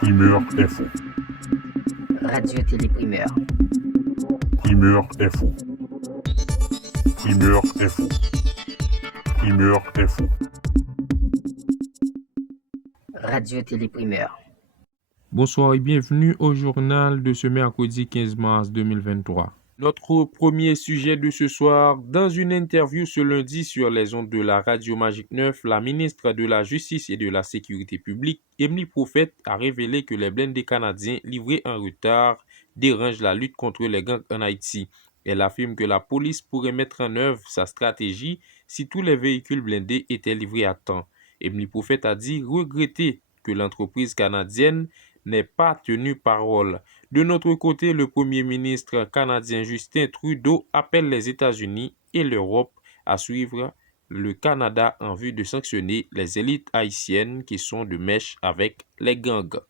Primeur Info. Radio Télé Primeur. Primeur Info. Primeur Info. Primeur Info. Radio Télé Primeur. Bonsoir et bienvenue au journal de ce mercredi 15 mars 2023. Notre premier sujet de ce soir, dans une interview ce lundi sur les ondes de la Radio Magique 9, la ministre de la Justice et de la Sécurité publique, Emily Prophète, a révélé que les blindés canadiens livrés en retard dérangent la lutte contre les gangs en Haïti. Elle affirme que la police pourrait mettre en œuvre sa stratégie si tous les véhicules blindés étaient livrés à temps. Emily Prophète a dit regretter que l'entreprise canadienne n'ait pas tenu parole. De notre côté, le Premier ministre canadien Justin Trudeau appelle les États-Unis et l'Europe à suivre le Canada en vue de sanctionner les élites haïtiennes qui sont de mèche avec les gangs.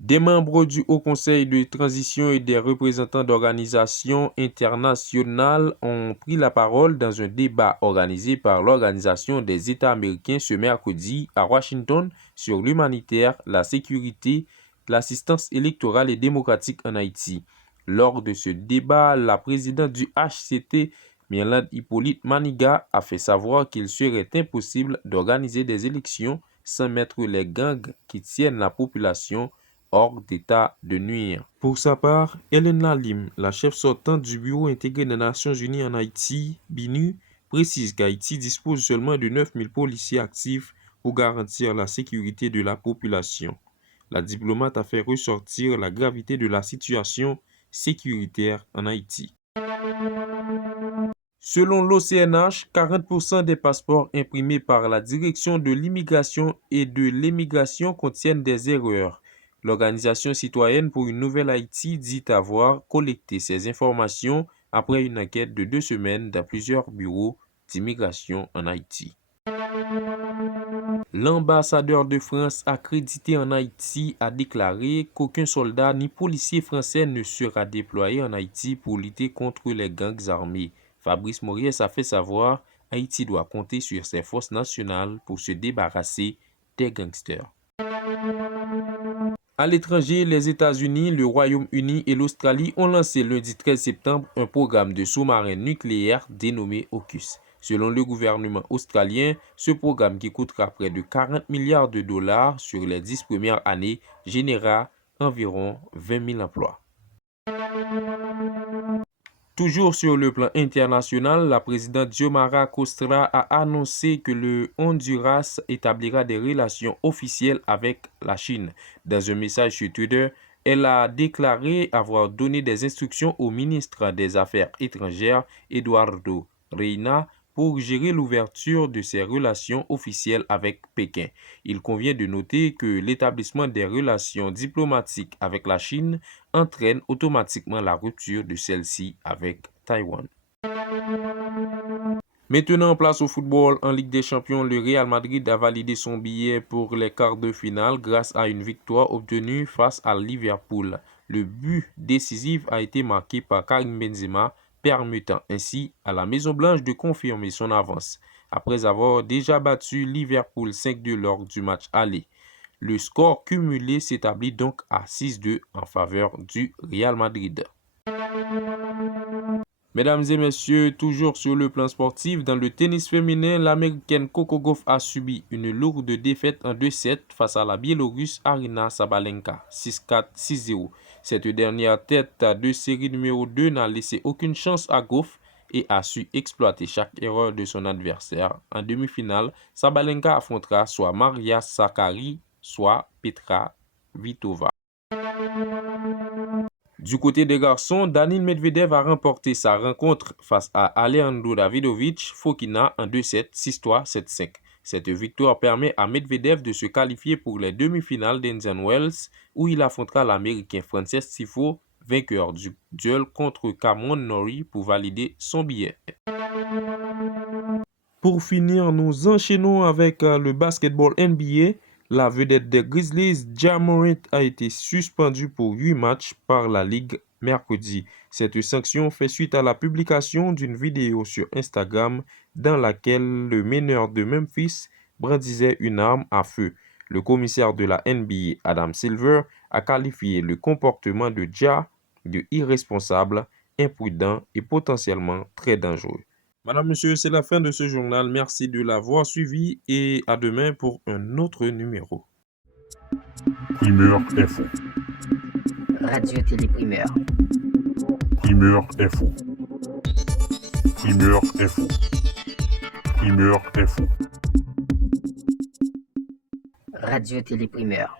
Des membres du Haut Conseil de transition et des représentants d'organisations internationales ont pris la parole dans un débat organisé par l'Organisation des États américains ce mercredi à Washington sur l'humanitaire, la sécurité, l'assistance électorale et démocratique en Haïti. Lors de ce débat, la présidente du HCT, Myrlande Hippolyte Maniga, a fait savoir qu'il serait impossible d'organiser des élections sans mettre les gangs qui tiennent la population hors d'état de nuire. Pour sa part, Hélène Lalim, la chef sortante du Bureau intégré des Nations Unies en Haïti, BINU, précise qu'Haïti dispose seulement de 9000 policiers actifs pour garantir la sécurité de la population. La diplomate a fait ressortir la gravité de la situation sécuritaire en Haïti. Selon l'OCNH, 40% des passeports imprimés par la Direction de l'immigration et de l'émigration contiennent des erreurs. L'Organisation citoyenne pour une nouvelle Haïti dit avoir collecté ces informations après une enquête de 2 semaines dans plusieurs bureaux d'immigration en Haïti. L'ambassadeur de France accrédité en Haïti a déclaré qu'aucun soldat ni policier français ne sera déployé en Haïti pour lutter contre les gangs armés. Fabrice Moriès a fait savoir Haïti doit compter sur ses forces nationales pour se débarrasser des gangsters. À l'étranger, les États-Unis, le Royaume-Uni et l'Australie ont lancé lundi 13 septembre un programme de sous-marins nucléaires dénommé AUKUS. Selon le gouvernement australien, ce programme qui coûtera près de 40 milliards de dollars sur les 10 premières années générera environ 20 000 emplois. Toujours sur le plan international, la présidente Xiomara Costra a annoncé que le Honduras établira des relations officielles avec la Chine. Dans un message sur Twitter, elle a déclaré avoir donné des instructions au ministre des Affaires étrangères, Eduardo Reina, pour gérer l'ouverture de ces relations officielles avec Pékin. Il convient de noter que l'établissement des relations diplomatiques avec la Chine entraîne automatiquement la rupture de celle-ci avec Taïwan. Maintenant, place au football. En Ligue des Champions, le Real Madrid a validé son billet pour les quarts de finale grâce à une victoire obtenue face à Liverpool. Le but décisif a été marqué par Karim Benzema, permettant ainsi à la Maison-Blanche de confirmer son avance, après avoir déjà battu Liverpool 5-2 lors du match aller. Le score cumulé s'établit donc à 6-2 en faveur du Real Madrid. Mesdames et messieurs, toujours sur le plan sportif, dans le tennis féminin, l'américaine Coco Gauff a subi une lourde défaite en 2-7 face à la biélorusse Aryna Sabalenka, 6-4, 6-0. Cette dernière tête de série numéro 2 n'a laissé aucune chance à Gauff et a su exploiter chaque erreur de son adversaire. En demi-finale, Sabalenka affrontera soit Maria Sakkari, soit Petra Kvitova. Du côté des garçons, Daniil Medvedev a remporté sa rencontre face à Alejandro Davidovich Fokina en 2-7, 6-3, 7-5. Cette victoire permet à Medvedev de se qualifier pour les demi-finales d'Indian Wells où il affrontera l'Américain Frances Tiafoe, vainqueur du duel contre Cameron Norrie pour valider son billet. Pour finir, nous enchaînons avec le basketball NBA. La vedette des Grizzlies, Ja Morant, a été suspendu pour 8 matchs par la Ligue mercredi. Cette sanction fait suite à la publication d'une vidéo sur Instagram dans laquelle le meneur de Memphis brandissait une arme à feu. Le commissaire de la NBA, Adam Silver, a qualifié le comportement de Ja de irresponsable, imprudent et potentiellement très dangereux. Madame, monsieur, c'est la fin de ce journal. Merci de l'avoir suivi et à demain pour un autre numéro. Primeur Info. Radio Télé Primeur. Primeur Info. Primeur Info. Primeur Info. Radio Télé Primeur.